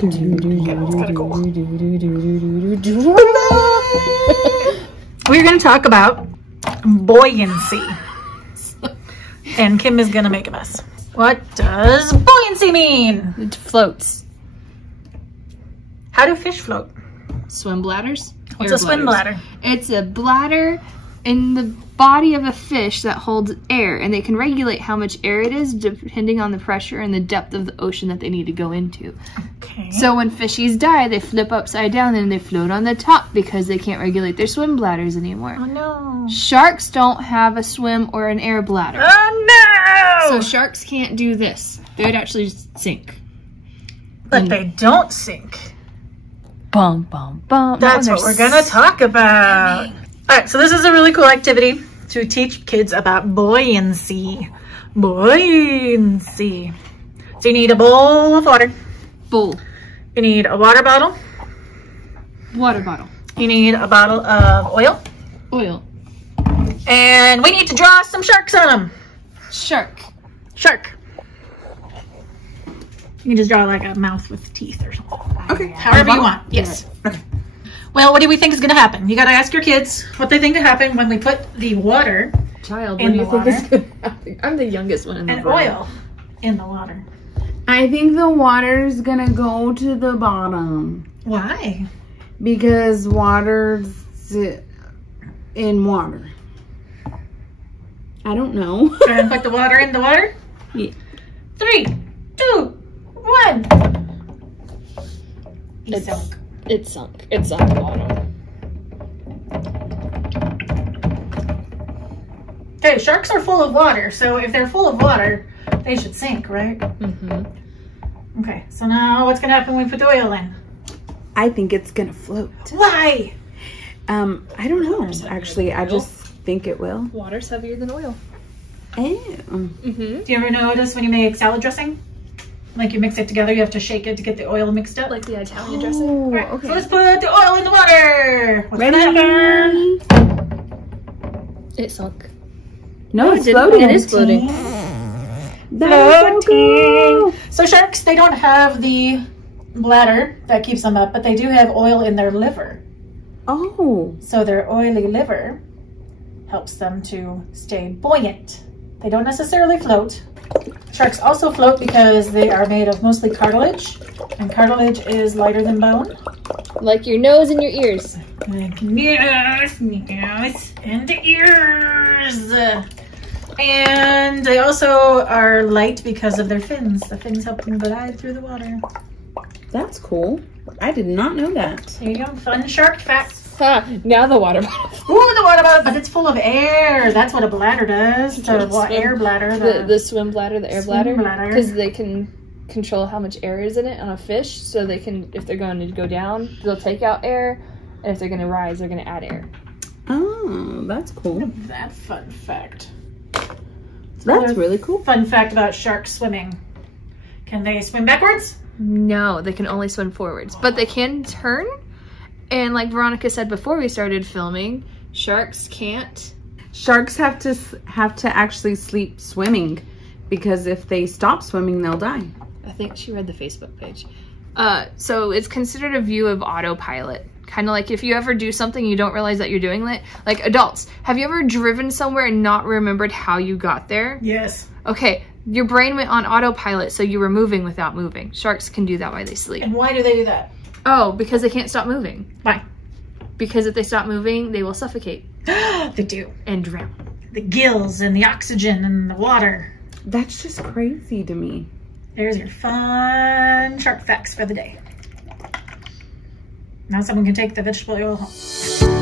We're going to talk about buoyancy. And Kim is going to make a mess. What does buoyancy mean? It floats. How do fish float? Swim bladders. What's a swim bladder? It's a bladder in the body of a fish that holds air, and they can regulate how much air it is depending on the pressure and the depth of the ocean that they need to go into. Okay. So when fishies die, they flip upside down and they float on the top because they can't regulate their swim bladders anymore. Oh no. Sharks don't have a swim or an air bladder. Oh no! So sharks can't do this. They would actually sink. But they don't sink. Bum, bum, bum. That's what we're going to talk about. All right, so this is a really cool activity to teach kids about buoyancy. Buoyancy. So you need a bowl of water. Bowl. You need a water bottle. Water bottle. You need a bottle of oil. Oil. And we need to draw some sharks on them. Shark. Shark. You can just draw like a mouth with teeth or something. Okay. However you want. Yes. Okay. Well, what do we think is going to happen? You got to ask your kids what they think will happen when we put the water Child, in what do the you think water is going to happen? I'm the youngest one in the and room. oil in the water. I think the water's gonna go to the bottom Why? because water's in water. I don't know. Try and put the water in the water? Yeah. 3, 2, 1. It's Sunk. It's sunk. It's on the bottom. Okay, sharks are full of water, so if they're full of water, they should sink, right? Mm-hmm. Okay, so now what's gonna happen when we put the oil in? I think it's gonna float. Why? I don't know. Actually, I just think it will. Water's heavier than oil. Oh. Mm-hmm. Do you ever notice when you make salad dressing? Like you mix it together, you have to shake it to get the oil mixed up? Like the Italian dressing. Oh, Alright, okay. so let's put the oil in the water. What's Ready? gonna happen? It sunk. No, it's it floating. It is floating. That's so cool. So sharks, they don't have the bladder that keeps them up, but they do have oil in their liver. Oh. So their oily liver helps them to stay buoyant. They don't necessarily float. Sharks also float because they are made of mostly cartilage, and cartilage is lighter than bone. Like your nose and your ears. Like nose, and the ears. And they also are light because of their fins. The fins help them glide through the water. That's cool. I did not know that. There you go. Fun shark facts. Ha! Now the water bottle. Ooh, the water bottle, but it's full of air. That's what a bladder does. The air bladder. The swim bladder, the air swim bladder. Because they can control how much air is in it on a fish. So they can, if they're going to go down, they'll take out air. And if they're going to rise, they're going to add air. Oh, that's cool. That fun fact. That's really cool. Fun fact about sharks swimming. Can they swim backwards? No, they can only swim forwards. But they can turn. And like Veronica said before we started filming, sharks can't. Sharks have to actually sleep swimming because if they stop swimming, they'll die. I think she read the Facebook page. So it's considered a view of autopilot. Kind of like if you ever do something you don't realize that you're doing it. Like adults, have you ever driven somewhere and not remembered how you got there? Yes. Okay, your brain went on autopilot, so you were moving without moving. Sharks can do that while they sleep. And why do they do that? Oh, because they can't stop moving. Why? Because if they stop moving, they will suffocate. They do. And drown. The gills and the oxygen and the water. That's just crazy to me. There's your fun shark facts for the day. Now someone can take the vegetable oil home.